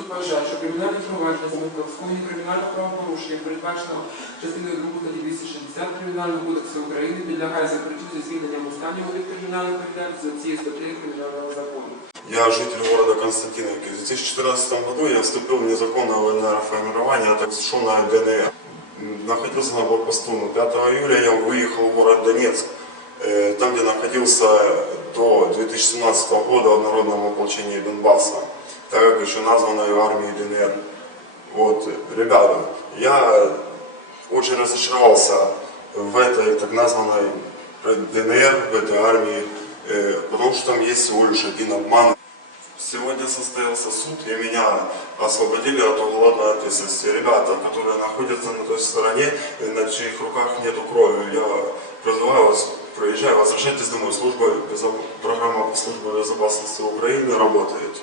Вважаю, що кримінальне провадження з метою скоєння кримінального правопорушення, передбаченого частиною 2 статті 260 Кримінального кодексу України, підлягає закриттю зі звільненням останнього від кримінальної відповідальності за цією статтею кримінального закону. Я житель города Константиновки. В 2014 году я вступил в незаконное военное формирование, а так шел на ДНР. М, Находился на блокпосту. Но 5 июля я выехал в город Донецк, э, там, где находился до 2017 года в народном ополчении Донбасса, так как еще названной в армии ДНР. Вот, ребята, я очень разочаровался в этой так названной ДНР, в этой армии, э, потому что там есть всего лишь один обман. Сегодня состоялся суд, и меня освободили от уголовной ответственности. Ребята, которые находятся на той стороне, э, на чьих руках нету крови, я вас, проезжай, возвращайтесь домой. Служба, программа по службе безопасности Украины работает.